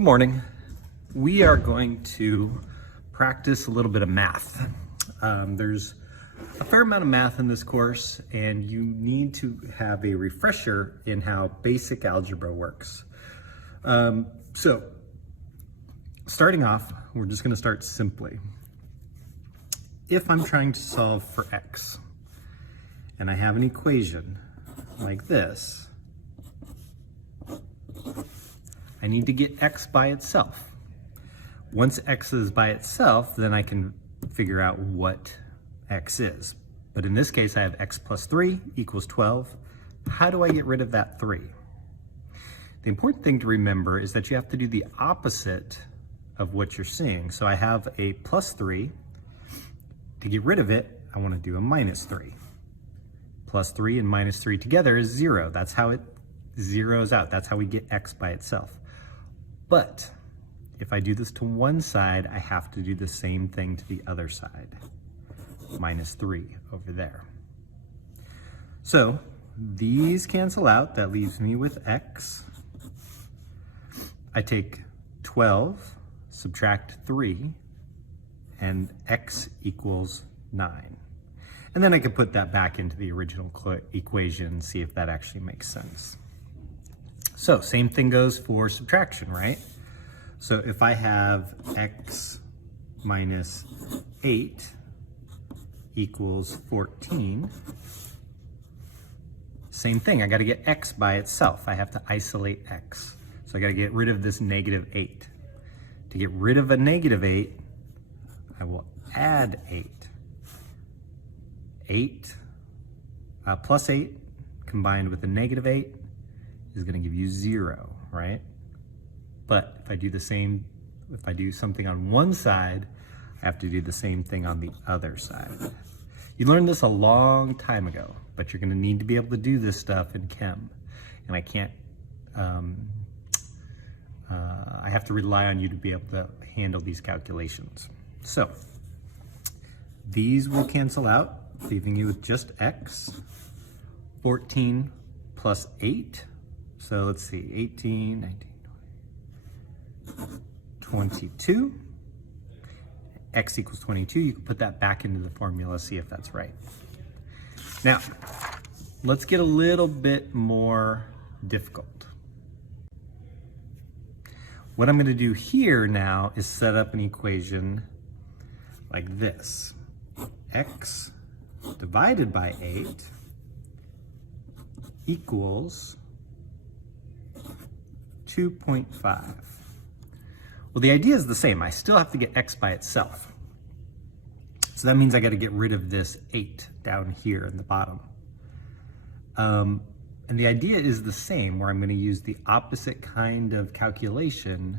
Good morning. We are going to practice a little bit of math. There's a fair amount of math in this course, and you need to have a refresher in how basic algebra works. So, starting off, we're just going to start simply. If I'm trying to solve for x, and I have an equation like this, I need to get x by itself. Once x is by itself, then I can figure out what x is. But in this case, I have x plus 3 equals 12. How do I get rid of that 3? The important thing to remember is that you have to do the opposite of what you're seeing. So I have a plus 3. To get rid of it, I want to do a minus 3. Plus 3 and minus 3 together is 0. That's how it zeroes out. That's how we get x by itself. But if I do this to one side, I have to do the same thing to the other side. Minus 3 over there. So these cancel out. That leaves me with x. I take 12, subtract 3, and x equals 9. And then I could put that back into the original equation and see if that actually makes sense. So same thing goes for subtraction, right? So if I have x minus 8 equals 14, same thing, I gotta get x by itself. I have to isolate x. So I gotta get rid of this negative 8. To get rid of a negative 8, I will add 8. 8 plus 8 combined with a negative 8 is going to give you 0, right? But if I do something on one side, I have to do the same thing on the other side. You learned this a long time ago, but you're going to need to be able to do this stuff in chem. And I can't, I have to rely on you to be able to handle these calculations. So these will cancel out, leaving you with just x. 14 plus 8. So let's see, 18, 19, 22. X equals 22. You can put that back into the formula, see if that's right. Now, let's get a little bit more difficult. What I'm going to do here now is set up an equation like this. X divided by 8 equals 2.5. Well, the idea is the same. I still have to get x by itself. So that means I got to get rid of this 8 down here in the bottom. And the idea is the same, where I'm going to use the opposite kind of calculation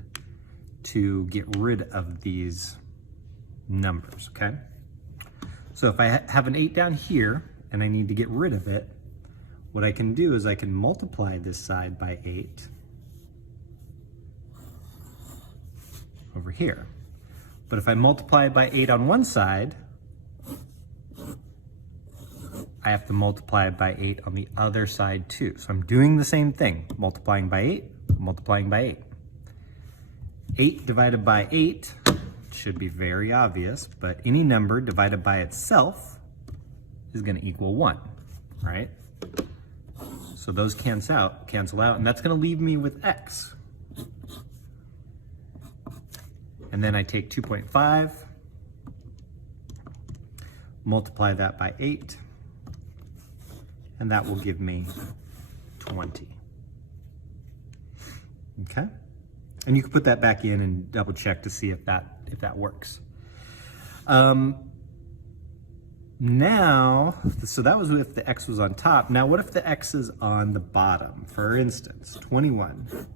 to get rid of these numbers, okay? So if I have an 8 down here and I need to get rid of it, what I can do is I can multiply this side by 8 over here. But if I multiply by 8 on one side, I have to multiply by 8 on the other side too. So I'm doing the same thing, multiplying by 8, multiplying by 8. 8 divided by 8 should be very obvious, but any number divided by itself is going to equal 1, right? So those cancel out, and that's going to leave me with x. And then I take 2.5, multiply that by 8, and that will give me 20. Okay? And you can put that back in and double check to see if that works. Now, so that was if the x was on top. Now what if the x is on the bottom? For instance, 21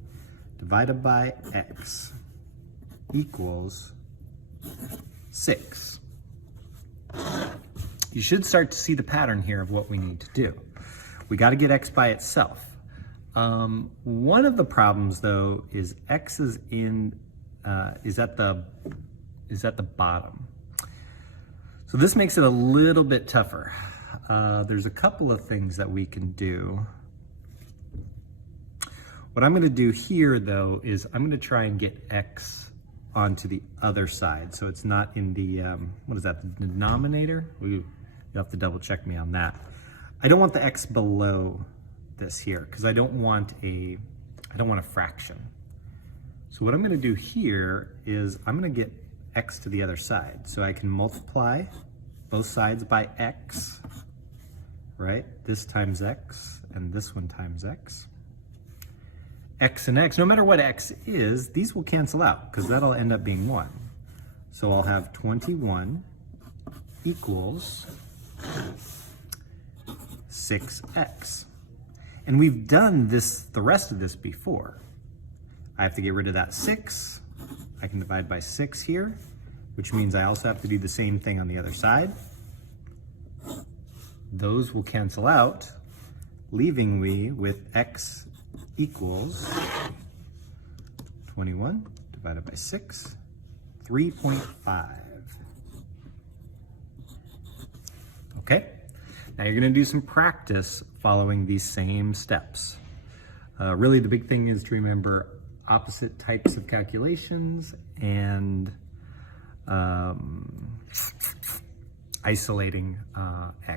divided by x equals 6. You should start to see the pattern here of what we need to do. We got to get x by itself. One of the problems though is x is at the bottom. So this makes it a little bit tougher. There's a couple of things that we can do. What I'm going to do here, though, is I'm going to try and get x onto the other side. So it's not in the, what is that, the denominator? You'll have to double check me on that. I don't want the x below this here because I don't want a fraction. So what I'm going to do here is I'm going to get x to the other side. So I can multiply both sides by x, right? This times x and this one times x. X and x, no matter what x is, these will cancel out because that'll end up being 1. So I'll have 21 equals 6x. And we've done the rest of this before. I have to get rid of that 6. I can divide by 6 here, which means I also have to do the same thing on the other side. Those will cancel out, leaving me with x equals 21 divided by 6, 3.5. Okay, now you're going to do some practice following these same steps. Really the big thing is to remember opposite types of calculations and isolating x.